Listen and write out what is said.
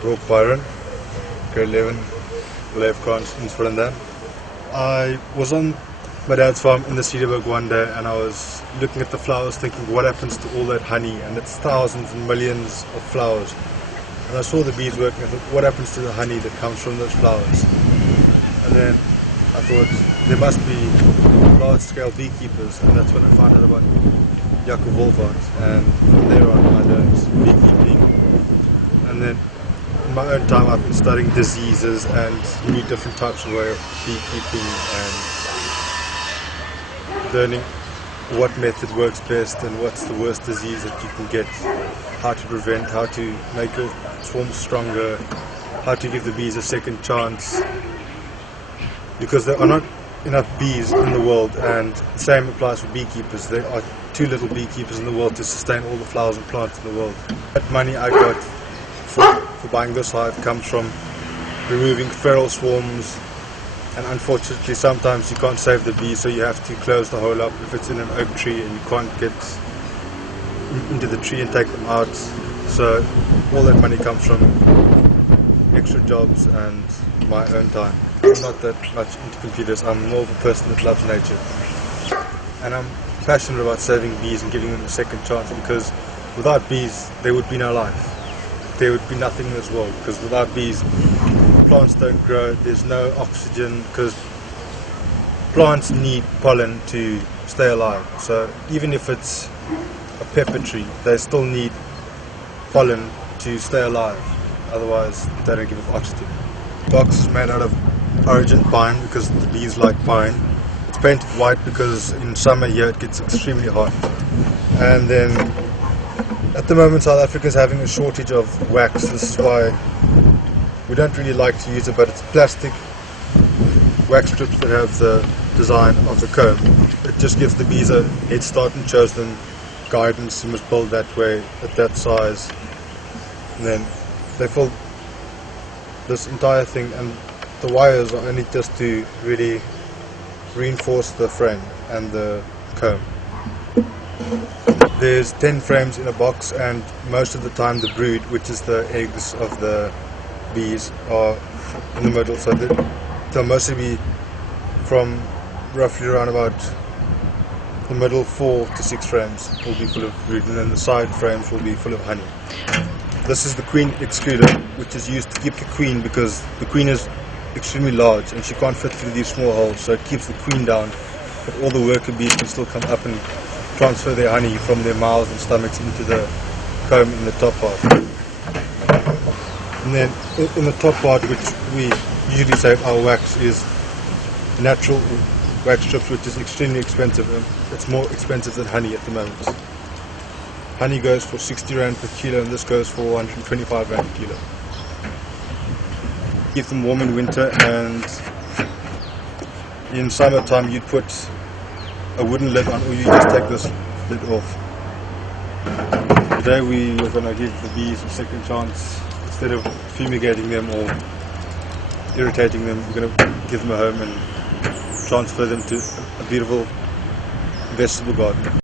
Brook Byron, grade 11, Leefkrans in Swellendam. I was on my dad's farm in the Cedarburg one day, and I was looking at the flowers thinking, what happens to all that honey? And it's thousands and millions of flowers. And I saw the bees working. I thought, what happens to the honey that comes from those flowers? And then I thought, there must be large-scale beekeepers, and that's when I found out about Jacob Wolfart. And from there on, I learned beekeeping. And then in my own time, I've been studying diseases and new different types of way of beekeeping and learning what method works best and what's the worst disease that you can get, how to prevent, how to make your swarms stronger, how to give the bees a second chance, because there are not enough bees in the world, and the same applies for beekeepers. There are too little beekeepers in the world to sustain all the flowers and plants in the world. That money I got for buying this hive comes from removing feral swarms, and unfortunately sometimes you can't save the bees, so you have to close the hole up if it's in an oak tree and you can't get into the tree and take them out. So all that money comes from extra jobs and my own time. I'm not that much into computers. I'm more of a person that loves nature, and I'm passionate about saving bees and giving them a second chance, because without bees there would be no life. There would be nothing in this world, because without bees plants don't grow, there's no oxygen, because plants need pollen to stay alive. So even if it's a pepper tree, they still need pollen to stay alive, otherwise they don't give off oxygen. The box is made out of origin pine because the bees like pine. It's painted white because in summer here it gets extremely hot. And then at the moment South Africa is having a shortage of wax. This is why we don't really like to use it, but it's plastic wax strips that have the design of the comb. It just gives the bees a head start and shows them guidance. You must build that way, at that size. And then they fill this entire thing, and the wires are only just to really reinforce the frame and the comb. There's 10 frames in a box, and most of the time the brood, which is the eggs of the bees, are in the middle, so they'll mostly be from roughly around about the middle 4 to 6 frames will be full of brood, and then the side frames will be full of honey. This is the queen excluder, which is used to keep the queen, because the queen is extremely large and she can't fit through these small holes, so it keeps the queen down, but all the worker bees can still come up and transfer their honey from their mouths and stomachs into the comb in the top part. And then in the top part, which we usually save our wax, is natural wax strips, which is extremely expensive. It's more expensive than honey at the moment. Honey goes for 60 Rand per kilo, and this goes for 125 Rand per kilo. Keep them warm in winter, and in summertime you'd put a wooden lid on, or you just take this lid off. Today we are going to give the bees a second chance. Instead of fumigating them or irritating them, we're going to give them a home and transfer them to a beautiful vegetable garden.